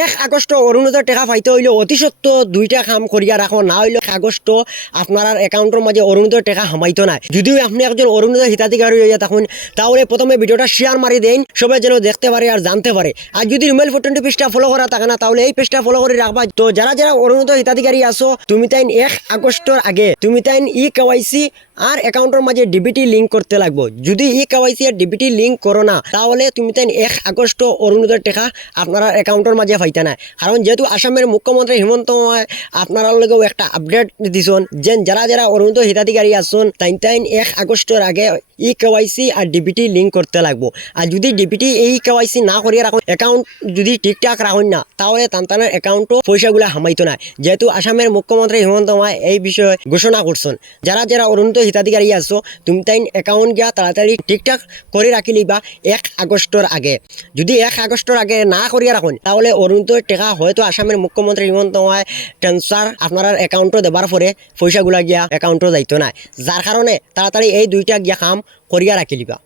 1 August অরুণোদয় টাকা পাইতে হইলে অতি সত্য দুইটা কাম করিয়া রাখো, না হইলে 1 আগস্ট আপনার অ্যাকাউন্টের মাঝে অরুণোদয় টাকা হামাইতো না। যদিও আপনি একজন অরুণোদয় হিতাধিকারী হইয়া থাকুন, তাহলে প্রথমে ভিডিওটা শেয়ার মারি দেন, সবাই যেন দেখতে পারে আর জানতে পারে। আর যদি রুমেল 420 পেজটা ফলো করা থাকে না, তাহলে এই পেজটা ফলো করে রাখবা। তো যারা যারা অরুণোদয় হিতাধিকারী আছো, তুমি তাই 1 আগস্টের আগে তুমি তাই KYC আর অ্যাকাউন্টের মাঝে ডিবিটি লিঙ্ক করতে লাগবো। যদি KYC আর ডিবিটি লিঙ্ক করো না, তাহলে তুমি তাই 1 আগস্ট অরুণোদয় টাকা আপনার অ্যাকাউন্টের মাঝে পাইতে না। কারণ যেহেতু আসামের মুখ্যমন্ত্রী হিমন্ত আপনার লগেও একটা আপডেট দিছন যে যারা যারা অরুণোদয় হিতাধিকারী আছেন তাই 1 আগস্টের আগে KYC আর ডিবিটি লিঙ্ক করতে লাগবো। আর যদি ডিবিটি KYC না করিয়া রাখুন, অ্যাকাউন্ট যদি ঠিকঠাক রাখুন না, তাহলে তান্তানের অ্যাকাউন্টও পয়সাগুলো হামাইতো না। যেহেতু আসামের মুখ্যমন্ত্রী হিমন্ত এই বিষয়ে ঘোষণা করছেন, যারা যারা অরুণোদয় হিতাধিকারী আছো, তুমি তাই অ্যাকাউন্ট গিয়া তাড়াতাড়ি ঠিকঠাক করে রাখিলি বা 1 আগস্টের আগে। যদি 1 আগস্টের আগে না করিয়া রাখুন, তাহলে অরুণোদয় টাকা হয়তো আসামের মুখ্যমন্ত্রী হিমন্ত ট্রান্সফার আপনার অ্যাকাউন্টও দেবার পরে পয়সাগুলা গিয়া অ্যাকাউন্টও যাইতো না। যার কারণে তাড়াতাড়ি এই দুইটা গিয়া কাম করিয়া রাখিলিবা।